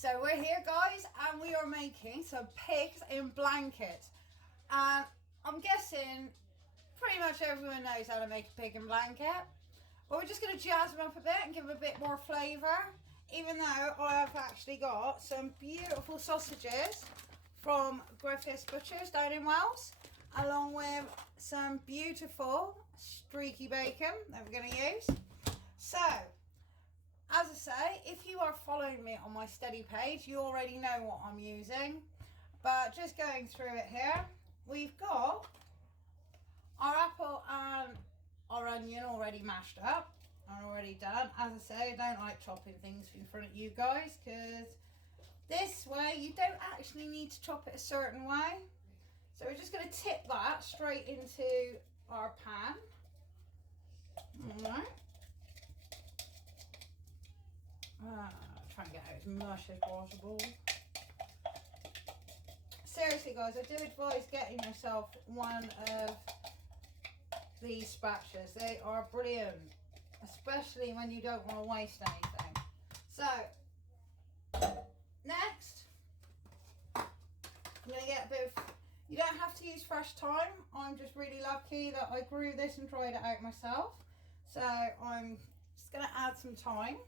So we're here, guys, and we are making some pigs in blankets. And I'm guessing pretty much everyone knows how to make a pig in blanket. But we're just going to jazz them up a bit and give them a bit more flavour. Even though I have actually got some beautiful sausages from Griffith's Butchers down in Wales, along with some beautiful streaky bacon that we're going to use. So, as I say, if you are following me on my steady page, you already know what I'm using. But just going through it here, we've got our apple and our onion already mashed up and already done. As I say, I don't like chopping things in front of you guys because this way you don't actually need to chop it a certain way. So we're just going to tip that straight into our pan. Alright. Try and get out as much as possible. Seriously, guys, I do advise getting yourself one of these spatulas. They are brilliant, especially when you don't want to waste anything. So, next, I'm going to get a bit of, you don't have to use fresh thyme. I'm just really lucky that I grew this and dried it out myself. So, I'm just going to add some thyme.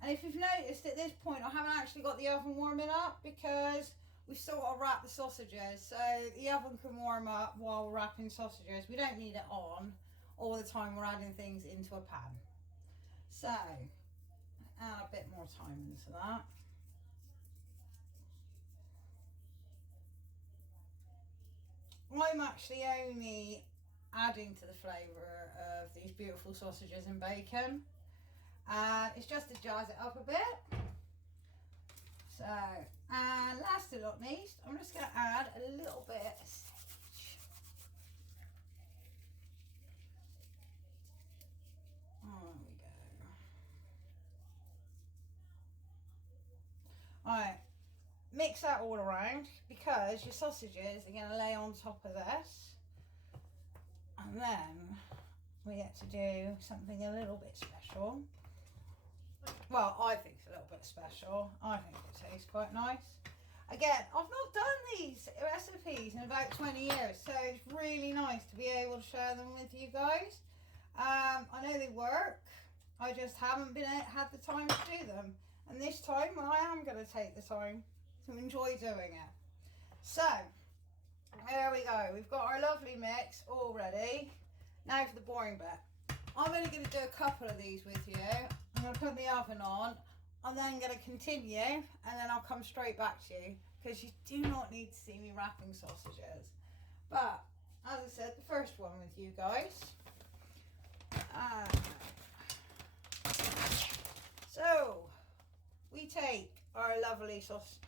And if you've noticed at this point, I haven't actually got the oven warming up because we've still got to wrap the sausages. So the oven can warm up while we're wrapping sausages. We don't need it on all the time we're adding things into a pan. So add a bit more time into that. I'm actually only adding to the flavour of these beautiful sausages and bacon. And it's just to jazz it up a bit. So, and last but not least, I'm just going to add a little bit of sage. There we go. Alright, mix that all around because your sausages are going to lay on top of this. And then we get to do something a little bit special. Well, I think it's a little bit special. I think it tastes quite nice. Again, I've not done these recipes in about 20 years, so it's really nice to be able to share them with you guys. I know they work. I just haven't had the time to do them. And this time, I am going to take the time to enjoy doing it. So, here we go. We've got our lovely mix all ready. Now for the boring bit. I'm only going to do a couple of these with you. I'm going to put the oven on. I'm then going to continue and then I'll come straight back to you because you do not need to see me wrapping sausages. But as I said, the first one with you guys. So we take our lovely sauce.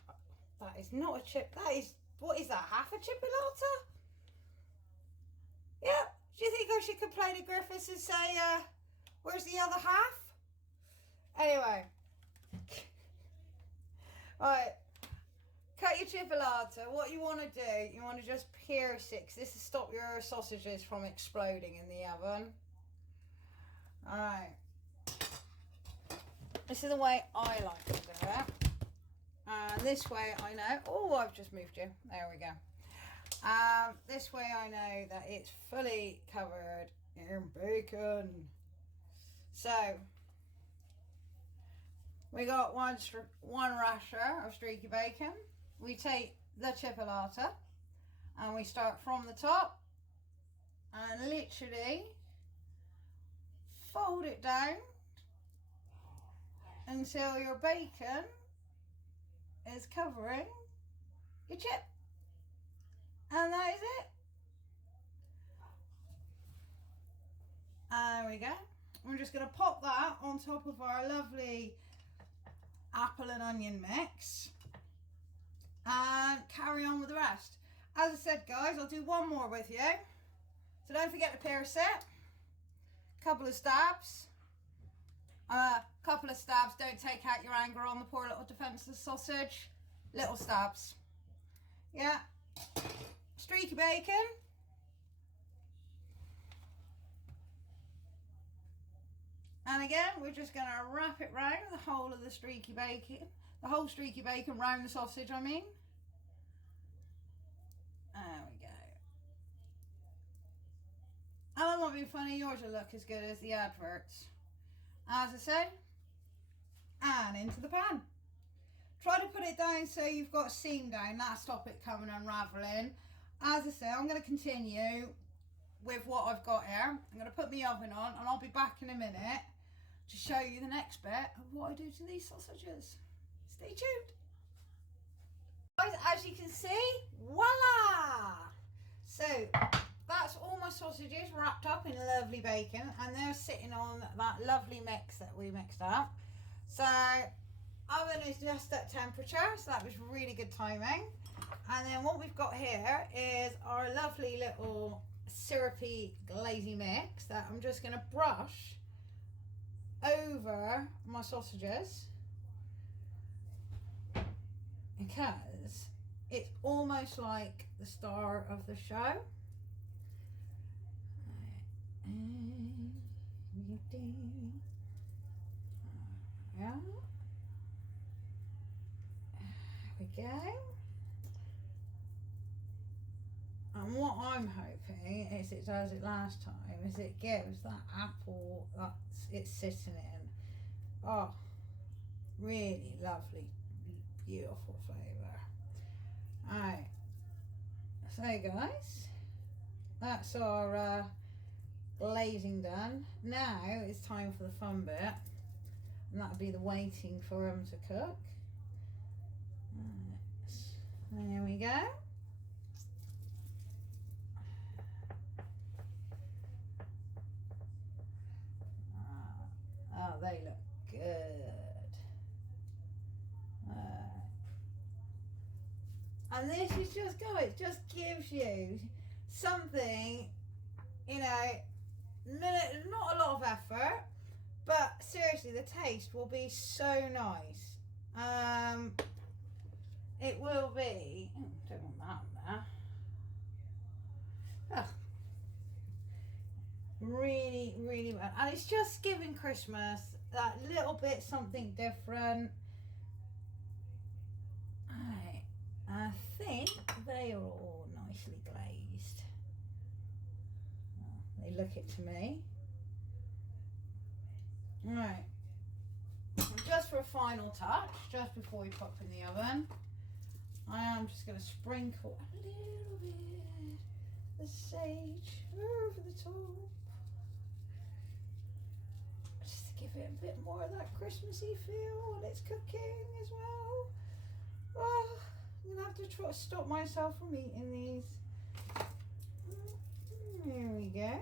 That is not a chip. That is, what is that? Half a chipolata? Yeah. Do you think I should complain to Griffiths and say, where's the other half? Anyway. Right. Cut your chipolata. What you want to do, you want to just pierce it, because this will stop your sausages from exploding in the oven. Alright. This is the way I like to do it. And this way I know... Oh, I've just moved you. There we go. This way I know that it's fully covered in bacon. So we got one rasher of streaky bacon. We take the chipolata and we start from the top and literally fold it down until your bacon is covering your chip. And that is it. There we go. We're just going to pop that on top of our lovely apple and onion mix. And carry on with the rest. As I said, guys, I'll do one more with you. So don't forget to pierce it. Couple of stabs. Don't take out your anger on the poor little defenceless sausage. Little stabs. Yeah. Streaky bacon. And again, we're just going to wrap it round the whole of the streaky bacon. The whole streaky bacon round the sausage, I mean. There we go. And I'm not being funny, yours will look as good as the adverts. As I said, and into the pan. Try to put it down so you've got a seam down. That'll stop it coming unravelling. As I said, I'm going to continue with what I've got here. I'm going to put my oven on and I'll be back in a minute to show you the next bit of what I do to these sausages. Stay tuned. Guys, as you can see, voila! So that's all my sausages wrapped up in lovely bacon, and they're sitting on that lovely mix that we mixed up. So oven is just at temperature, so that was really good timing. And then what we've got here is our lovely little syrupy glazy mix that I'm just going to brush over my sausages, because it's almost like the star of the show. Yeah. There we go. And what I'm hoping is it does it last time, is it gives that apple that it's sitting in. Oh, really lovely, beautiful flavour. Alright, so guys, that's our glazing done. Now it's time for the fun bit, and that'll be the waiting for them to cook. There we go. Oh, they look good. And this is just, guys, just gives you something, you know, not a lot of effort, but seriously, the taste will be so nice. It will be, don't want that on there. Oh. Really, really well. And it's just giving Christmas that little bit something different. Right. I think they are all nicely glazed. Oh, they look it to me. Right. Just for a final touch, just before we pop in the oven, I am just going to sprinkle a little bit of sage over the top. Just to give it a bit more of that Christmassy feel while it's cooking as well. Oh, I'm going to have to try to stop myself from eating these. There we go.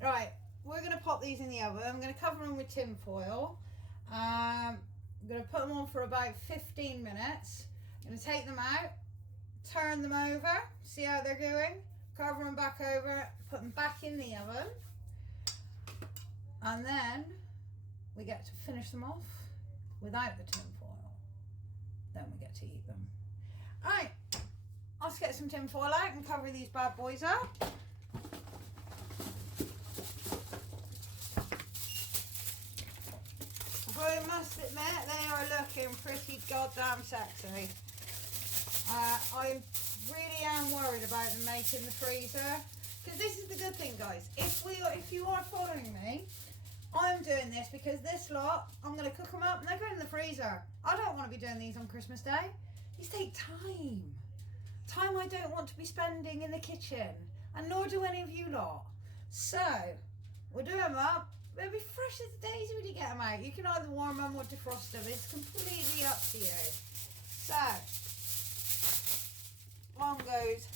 Right, we're going to pop these in the oven. I'm going to cover them with tin foil. I'm going to put them on for about 15 minutes. I'm going to take them out, turn them over, see how they're going, cover them back over, put them back in the oven, and then we get to finish them off without the tin foil. Then we get to eat them. Alright, let's get some tin foil out and cover these bad boys up. I must admit, they are looking pretty goddamn sexy. I really am worried about them making the freezer, because this is the good thing, guys. If you are following me, I'm doing this because this lot, I'm going to cook them up and they're going in the freezer. I don't want to be doing these on Christmas Day. These take time. Time I don't want to be spending in the kitchen, and nor do any of you lot. So, we'll do them up. They'll be fresh as a daisy when you get them out. You can either warm them or defrost them. It's completely up to you. So, on goes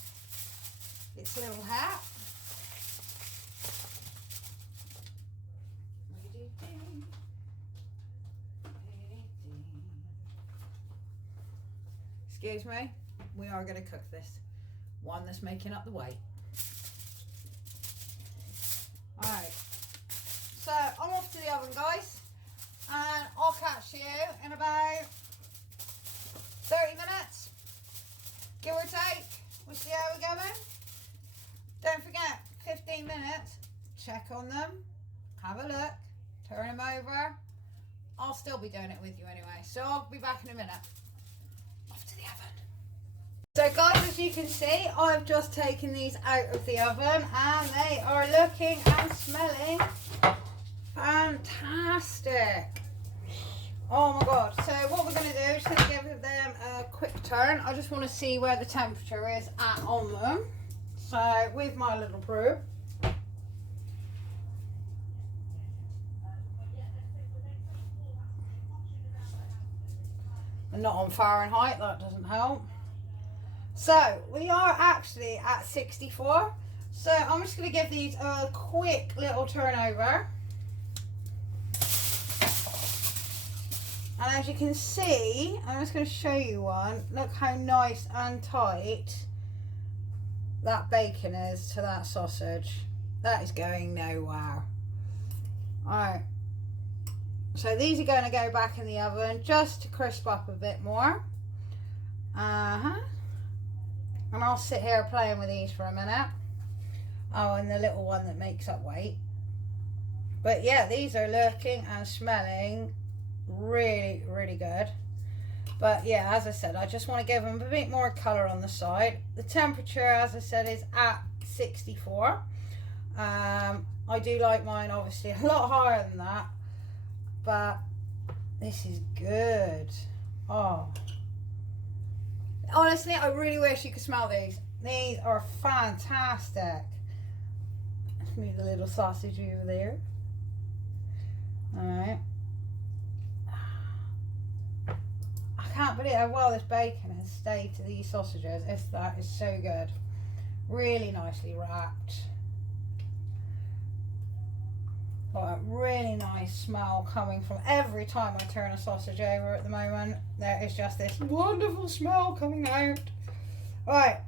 its little hat. Excuse me, we are going to cook this. One that's making up the weight. Alright, so I'm off to the oven, guys, and I'll catch you in about 30 minutes, give or take. We'll see how we're going. Don't forget, 15 minutes, check on them, have a look, turn them over. I'll still be doing it with you anyway, so I'll be back in a minute. Off to the oven. So guys, as you can see, I've just taken these out of the oven and they are looking and smelling fantastic. Oh my god. So what we're going to do is just give them a quick turn. I just want to see where the temperature is at on them. So with my little probe. And not on Fahrenheit, that doesn't help. So we are actually at 64. So I'm just going to give these a quick little turnover. And as you can see, I'm just going to show you one. Look how nice and tight that bacon is to that sausage. That is going nowhere. Alright. So these are going to go back in the oven just to crisp up a bit more. And I'll sit here playing with these for a minute. Oh, and the little one that makes up weight. But yeah, these are looking and smelling really, really good. But yeah, as I said, I just want to give them a bit more colour on the side. The temperature, as I said, is at 64. I do like mine, obviously, a lot higher than that. But this is good. Oh, honestly, I really wish you could smell these. These are fantastic. Let's move the little sausage over there. Alright. I can't believe how well this bacon has stayed to these sausages. That is so good. Really nicely wrapped. Got a really nice smell coming from every time I turn a sausage over at the moment. There is just this wonderful smell coming out. Right,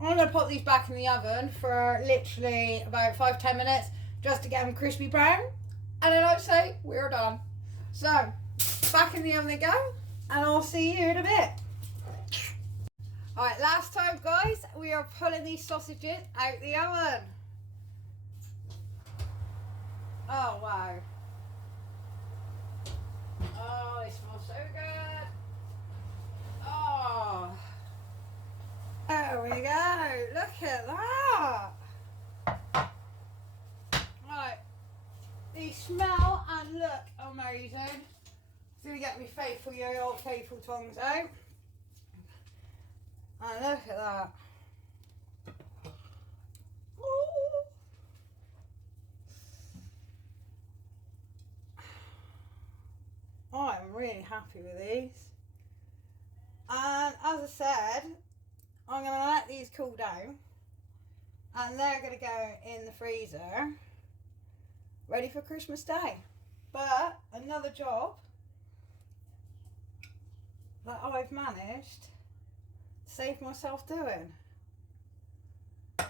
I'm going to pop these back in the oven for literally about 5-10 minutes just to get them crispy brown. And then I'd say we're done. So, back in the oven they go, and I'll see you in a bit. Alright, last time guys, we are pulling these sausages out the oven. Oh wow. Oh, they smell so good. Oh. There we go. Look at that. Right. These smell and look amazing. It's going to get me faithful, your old faithful tongues out. And look at that. Ooh. I'm really happy with these. And as I said, I'm going to let these cool down. And they're going to go in the freezer, ready for Christmas Day. But another job that I've managed to save myself doing. And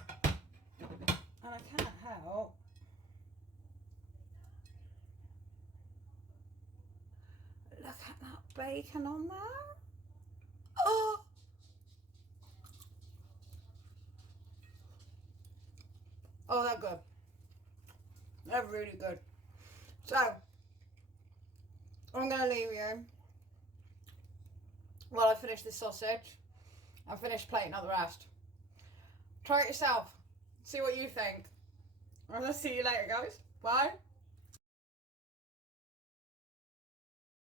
I can't help look at that bacon on there. Oh! Oh, they're good. They're really good. So, I'm going to leave you while I finish this sausage. I've finished plating out the rest. Try it yourself. See what you think. I'm going to see you later, guys. Bye.